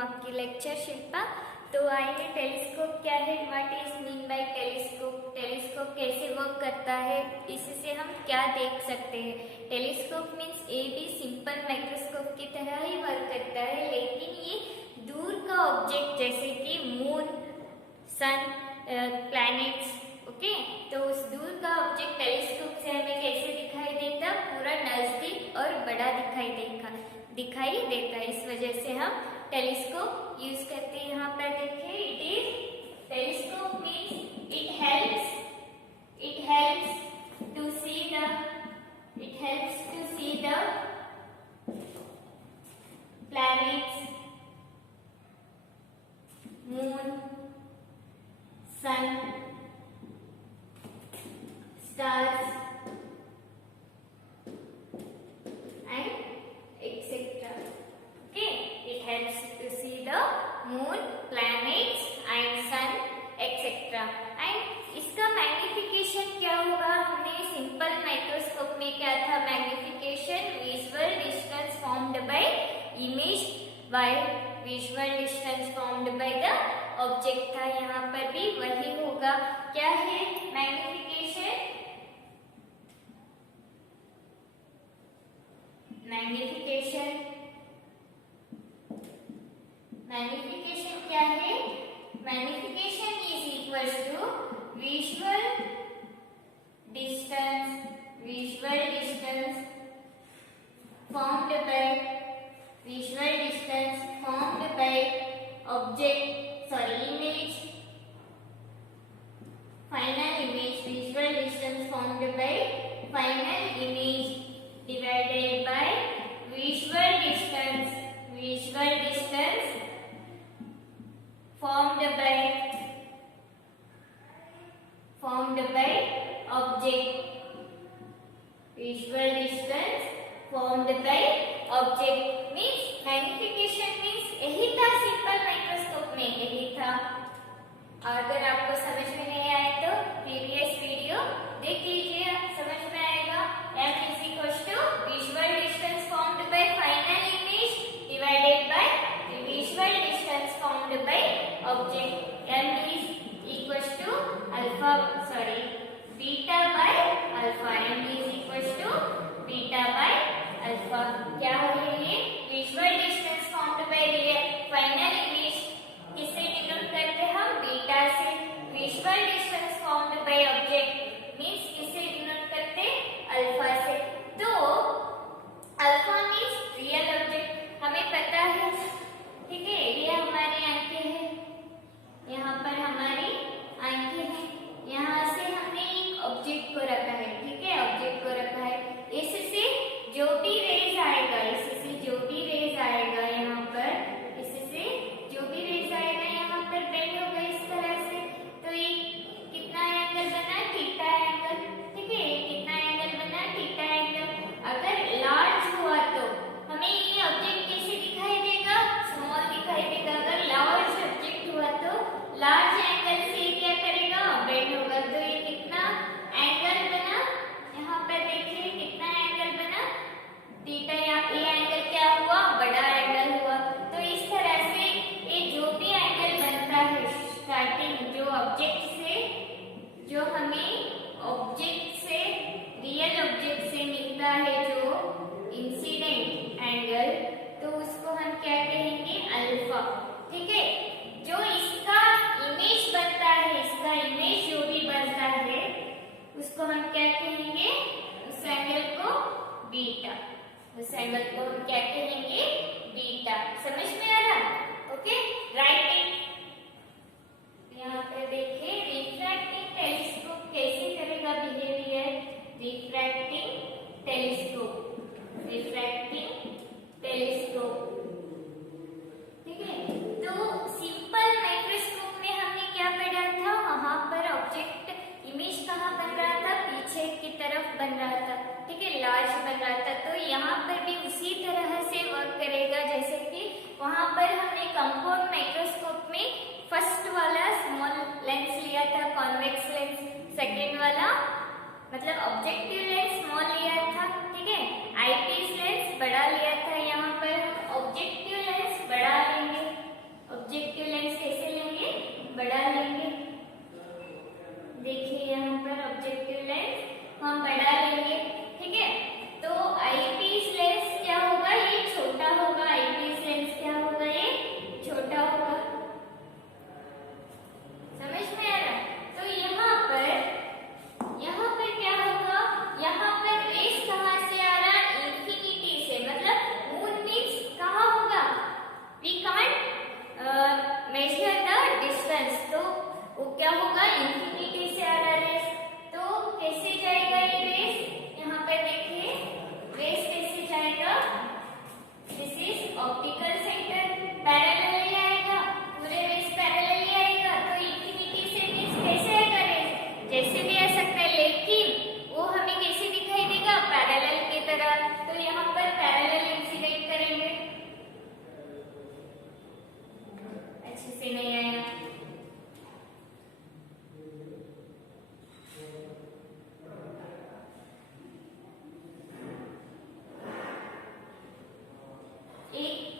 आपकी लेक्चर शिल्पा। तो आइए, टेलीस्कोप क्या है, what is mean by telescope, telescope कैसे वर्क करता है, इससे हम क्या देख सकते हैं। टेलीस्कोप मीन्स ये भी सिंपल माइक्रोस्कोप की तरह ही वर्क करता है, लेकिन ये दूर का ऑब्जेक्ट जैसे कि मून, सन, प्लैनेट्स, ओके, तो उस दूर का ऑब्जेक्ट टेलीस्कोप से हमें कैसे दिखाई देता, पूरा नजदीक और बड़ा दिखाई देता है। इस वजह से हम टेलीस्कोप यूज करते हैं। यहाँ पर देखिए, it is telescope means it helps to see the planets, moon, sun, stars and etc. Okay, it helps to see the moon, planets and sun etc. and इसका मैग्निफिकेशन क्या होगा, हमने सिंपल माइक्रोस्कोप में क्या था, magnification visual distance formed by image by visual distance formed by the object था। यहाँ पर भी वही होगा। क्या है मैग्निफिकेशन? मैग्निफिकेशन क्या है? Magnification is equals to visual distance formed by image, final image, visual distance formed by final image divided by visual distance formed by object, visual distance formed by object means magnification means यही था simple microscope में, यही था। अगर आपको समझ में नहीं आए तो प्रीवियस वीडियो देख लीजिए, समझ में आएगा। m is equals to visual distance formed by final image divided by visual distance formed by object. m is equals to beta by alpha. m is equals to beta by alpha. क्या हो ये visual distance formed by final image किससे denote करते हैं हम? Beta से। Visual distance formed by object means किससे denote करते? अल्फा से। तो अल्फा मींस रियल ऑब्जेक्ट, हमें पता है, ठीक है। ये हमारी आंखें हैं, यहाँ पर हमारी आंखें हैं, यहाँ से हमने एक ऑब्जेक्ट को रखा है, ठीक है, ऑब्जेक्ट को रखा है। इससे जो भी रेज आएगा, यहाँ पर, इससे जो भी रेज आएगा यहाँ पर बेंड होगा इस तरह से। तो ये कितना एंगल बना? थीटा एंगल, ठीक है। कितना एंगल बना? Theta angle. अगर लार्ज हुआ तो हमें ये ऑब्जेक्ट कैसे दिखाई देगा? स्मॉल दिखाई देगा। अगर लार्ज ऑब्जेक्ट हुआ तो लार्ज एंगल से क्या करेगा? बेंड होगा। तो ये कितना एंगल बना? यहाँ पर देखिए कितना एंगल बना? थीटा। ये एंगल क्या हुआ? बड़ा एंगल हुआ। तो इस तरह से ये जो भी एंगल बनता है स्टार्टिंग जो ऑब्जेक्ट से, जो हमें ऑब्जेक्ट से, रियल ऑब्जेक्ट से मिलता है जो इंसिडेंट एंगल, तो उसको हम क्या कहेंगे? अल्फा, ठीक है। जो इसका इमेज बनता है, इसका इमेज जो भी बनता है उसको हम क्या कहेंगे? उस एंगल को बीटा। उस एंगल को हम क्या कहेंगे? बीटा। समझ में आ रहा? Okay, right it. यहाँ पे देखिए, रिफ्रैक्टिंग टेलीस्कोप कैसे करेगा बिहेवियर? रिफ्रैक्टिंग टेलीस्कोप, ठीक है। तो सिंपल माइक्रोस्कोप में हमने क्या पढ़ा था? वहां पर ऑब्जेक्ट इमेज कहाँ बन रहा था? पीछे की तरफ बन रहा था, ठीक है, लार्ज बन रहा था। तो यहाँ पर भी उसी तरह से वर्क करेगा जैसे कि वहां पर हमने कंपाउंड माइक्रोस्कोप में फर्स्ट वाला स्मॉल लेंस लिया था, कॉन्वेक्स लेंस, सेकेंड वाला मतलब ऑब्जेक्टिव लेंस स्मॉल लिया था, ठीक है, आईपीस लेंस बड़ा लिया था। यहाँ पर ऑब्जेक्टिव लेंस बड़ा लेंगे,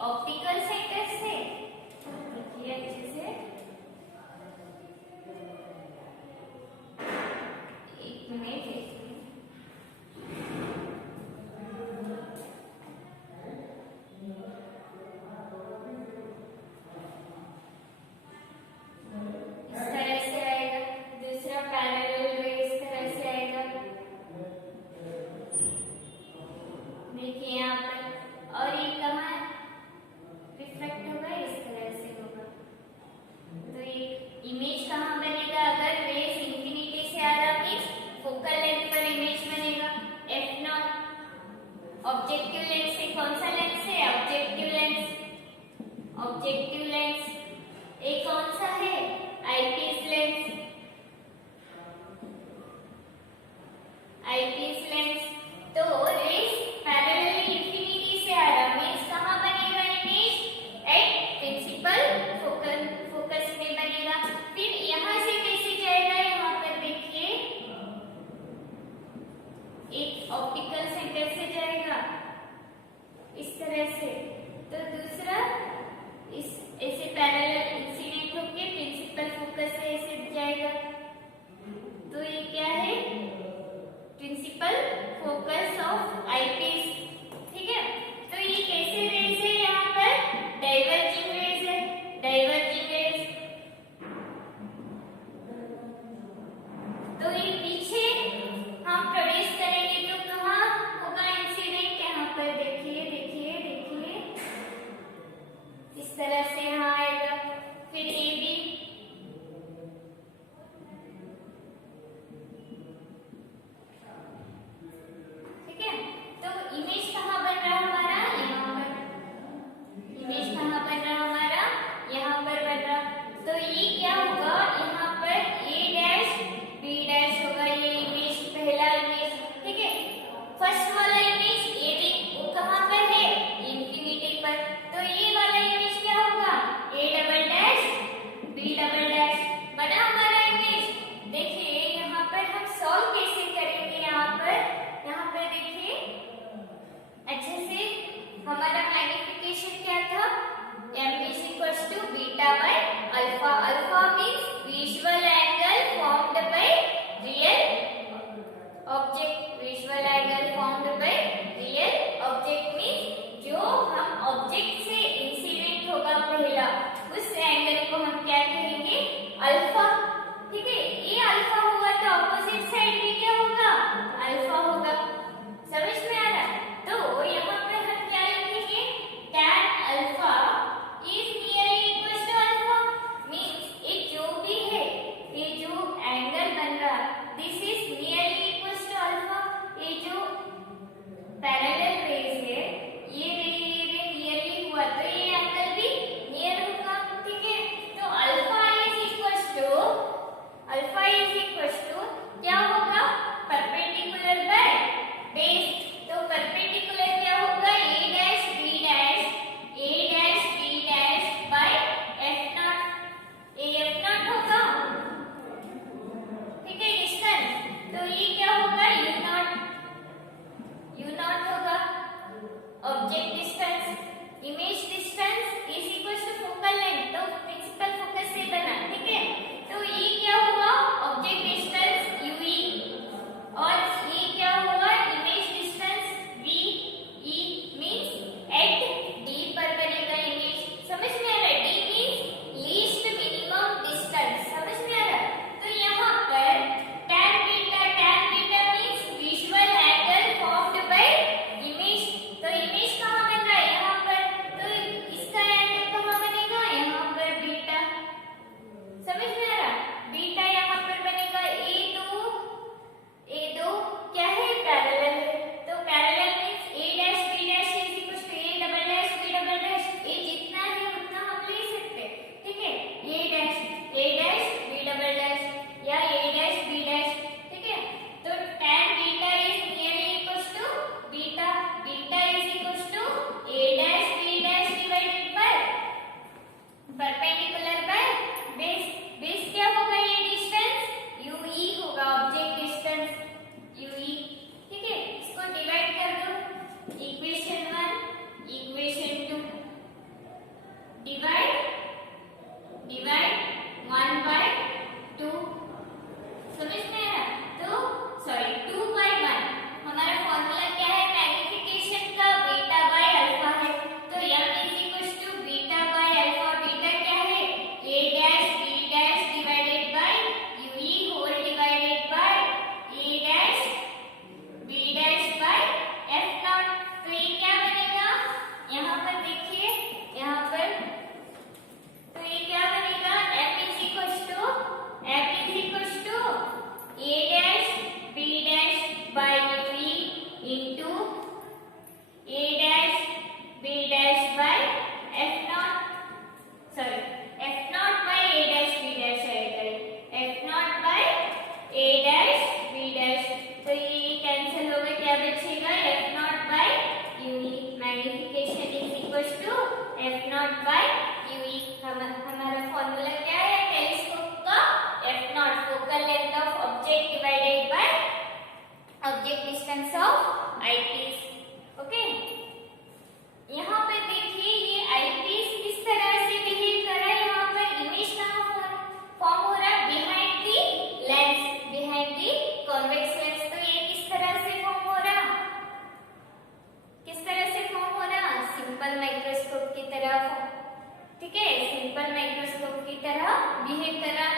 ऑप्टिकल सेंटर से, देखिए अच्छे से, एक मिनट देखिए, इस तरह से आएगा। दूसरा पैरेलल रे इस तरह से आएगा, देखिए यहाँ पर। और ये कहाँ रिफ्लेक्ट होगा, इस तरह से होगा। तो ये इमेज कहाँ बनेगा, अगर रेस इंफिनिटी से आ रहा मीन्स फोकल लेंथ पर इमेज बनेगा f0। ऑब्जेक्टिव लेंस से, कौन सा लेंस है, ऑब्जेक्टिव लेंस, ऑब्जेक्टिव लेंस। एक कौन सा है, आईपीस लेंस, आईपीस लेंस। तो रेस पैरेलली इंफिनिटी से आ रहा मीन्स कहाँ बनेगा इमेज, एट प्रिंसिपल फोकस में बनेगा। फिर यहाँ से कैसे जाएगा, यहाँ पर देखिए एक ऑप्टिकल सेंटर से जाएगा इस तरह से। तो दूसरा इस ऐसे पैरेलल इंसिडेंट होके प्रिंसिपल फोकस से ऐसे जाएगा। तो ये क्या है, प्रिंसिपल फोकस ऑफ आईपीस, ठीक है। तो ये कैसे रेज है, यहाँ पर डाइवर्जिंग रेज है, डाइवर्जिंग रेज। तो ये पीछे हम प्रवेश करेंगे तो कहाँ होगा इंसिडेंट, यहाँ पर देखिए देखिए देखिए, इस तरह से यहाँ आएगा। फिर ये भी ठीक है। तो इमेज कहाँ बन रहा हमारा, यहाँ पर। इमेज कहाँ बन रहा हमारा, यहाँ पर बन रहा। तो ये क्या होगा, यहाँ पर a डैश b डैश होगा, ये इमेज पहला इमेज, ठीक है। फर्स्ट वाला इमेज ए बी वो कहाँ पर है, इंफिनिटी पर। तो ये वाला इमेज क्या होगा, a double dash b double dash, बना हमारा इमेज। देखिए यहाँ पर हम सॉल्व कैसे करेंगे, यहाँ पर देखिए अच्छे से। हमारा मैग्निफिकेशन क्या था, m is equals to beta by alpha. Alpha means visual angle formed by real object, visual angle formed by real object means जो हम ऑब्जेक्ट से इंसिडेंट होगा पहला, उस एंगल को हम क्या कहेंगे, अल्फा, ठीक है। ये अल्फा होगा तो ऑपोजिट साइड भी क्या होगा, अल्फा होगा। समझ में आ रहा है। तो यहाँ पर हम क्या लिखेंगे, tan alpha is nearly equal to alpha, means ये जो भी है, ये जो एंगल बन रहा, this is nearly equal to alpha. ये जो पैरेलल रेज है, ये रे नियरली हुआ तो ये एंगल भी नियर होगा, ठीक है। तो अल्फा इज इक्वल टू क्या होगा, परपेंडिकुलर बाय बेस। तो परपेंडिकुलर क्या होगा, a dash b dash by f0, a f0 होगा, ठीक है, डिस्टेंस। तो ये क्या होगा, u0 होगा, object distance, image distance. Simple microscope की तरह, ठीक है, सिंपल माइक्रोस्कोप की तरह बिहेव करा।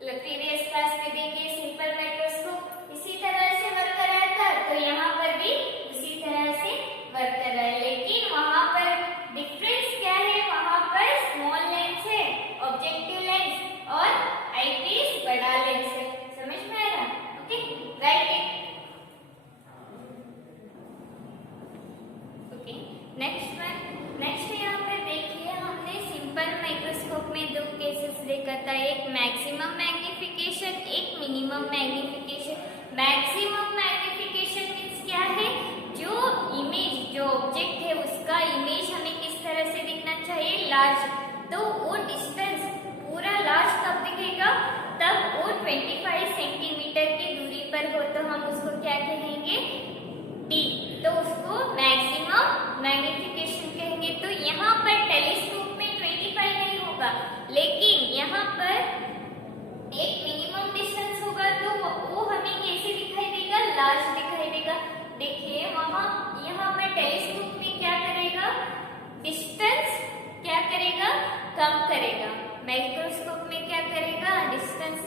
प्रीवियस क्लास में देखिए सिंपल माइक्रोस्कोप इसी तरह से वर्क कर रहा था, तो यहाँ पर भी उसी तरह से वर्क कर रहा है, लेकिन वहां पर डिफरेंस क्या है, वहां पर स्मॉल लेंस है, ऑब्जेक्टिव लेंस, और आईपीस बड़ा लेंस है। समझ में आ रहा? Okay, right it. Okay, next यहाँ पर देखिए हमने सिंपल माइक्रोस्कोप में दो केसेस देखा था, एक मैक्सिमम मैग्निफिकेशन, एक minimum magnification. Maximum magnification means क्या है, जो इमेज, जो ऑब्जेक्ट है उसका इमेज हमें किस तरह से दिखना चाहिए, लार्ज। तो वो डिस्टेंस पूरा लार्ज कब दिखेगा, तब वो 25 सेंटीमीटर की दूरी पर हो, तो हम उसको क्या कहेंगे, डी, तो उसको मैक्सिमम मैग्निफिकेशन कहेंगे। तो यहाँ पर टेलीस्कोप में 25 नहीं होगा, लेकिन यहाँ पर एक मिनिमम डिस्टेंस होगा, तो वो हमें कैसे दिखाई देगा, लार्ज दिखाई देगा। देखिए वहां यहाँ पर टेलीस्कोप में क्या करेगा, डिस्टेंस क्या करेगा, कम करेगा। माइक्रोस्कोप में क्या करेगा, डिस्टेंस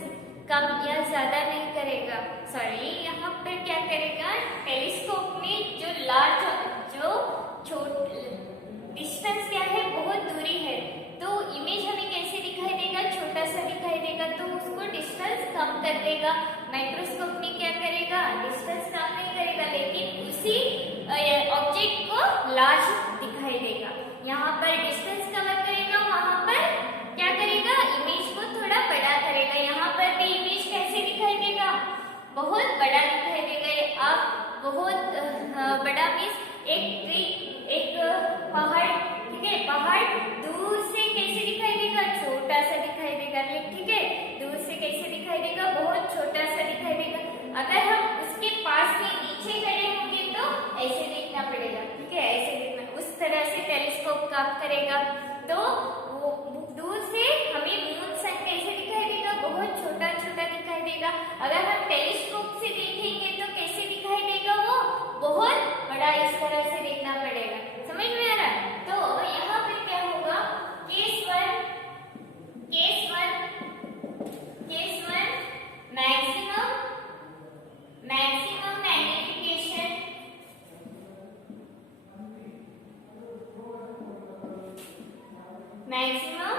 कम या ज्यादा नहीं करेगा, सॉरी, यहाँ पर क्या करेगा, टेलीस्कोप में जो लार्ज, जो डिस्टेंस क्या है, बहुत दूरी है, तो इमेज हमें कैसे दिखाई देगा, छोटा सा दिखाई देगा, तो उसको डिस्टेंस कम कर देगा। माइक्रोस्कोप में क्या करेगा, डिस्टेंस कम नहीं करेगा, लेकिन उसी ऑब्जेक्ट को लार्ज दिखाई देगा। यहाँ पर डिस्टेंस कवर करेगा, वहां पर क्या करेगा, इमेज को थोड़ा बड़ा करेगा। यहाँ पर भी इमेज कैसे दिखाई देगा, बहुत बड़ा दिखाई देगा। आप बहुत बड़ा मीन्स एक ट्री, एक पहाड़, ठीक है, पहाड़ दूर से कैसे दिखाई देगा, छोटा सा दिखाई देगा, ठीक है, दूर से कैसे दिखाई देगा, बहुत छोटा सा दिखाई देगा। अगर हम उसके पास में नीचे खड़े होंगे तो ऐसे देखना पड़ेगा, ठीक है, ऐसे देखना, उस तरह से टेलीस्कोप काम करेगा। तो वो दूर से हमें मून सन कैसे दिखाई देगा, बहुत छोटा छोटा दिखाई देगा। अगर हम टेलीस्कोप से देखेंगे तो कैसे दिखाई देगा, वो बहुत बड़ा, इस तरह से देखना पड़ेगा। समझ में आ रहा है? तो यहाँ पे क्या होगा, case one maximum magnification, maximum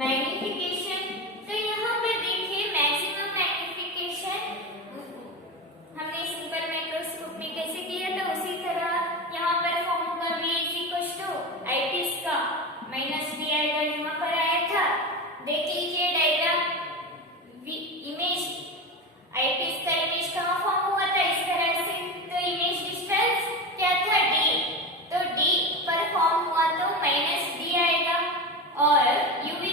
magnification. तो यहाँ पे देखिए मैक्सिमम मैग्निफिकेशन हमने सिंपल माइक्रोस्कोप में कैसे किया था, उसी तरह यहाँ पर फॉर्म का V = आईपीस का -d आएगा, यहाँ पर आया था। देख लीजिए डायग्राम, इमेज, आईपीस का इमेज कहाँ फॉर्म हुआ था, इस तरह से। तो इमेज डिस्टेंस क्या था, d, तो d पर फॉर्म हुआ तो -d आएगा, और u =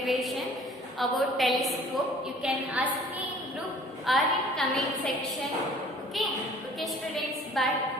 derivation about telescope, you can ask me in group or in comment section. Okay, okay students, bye.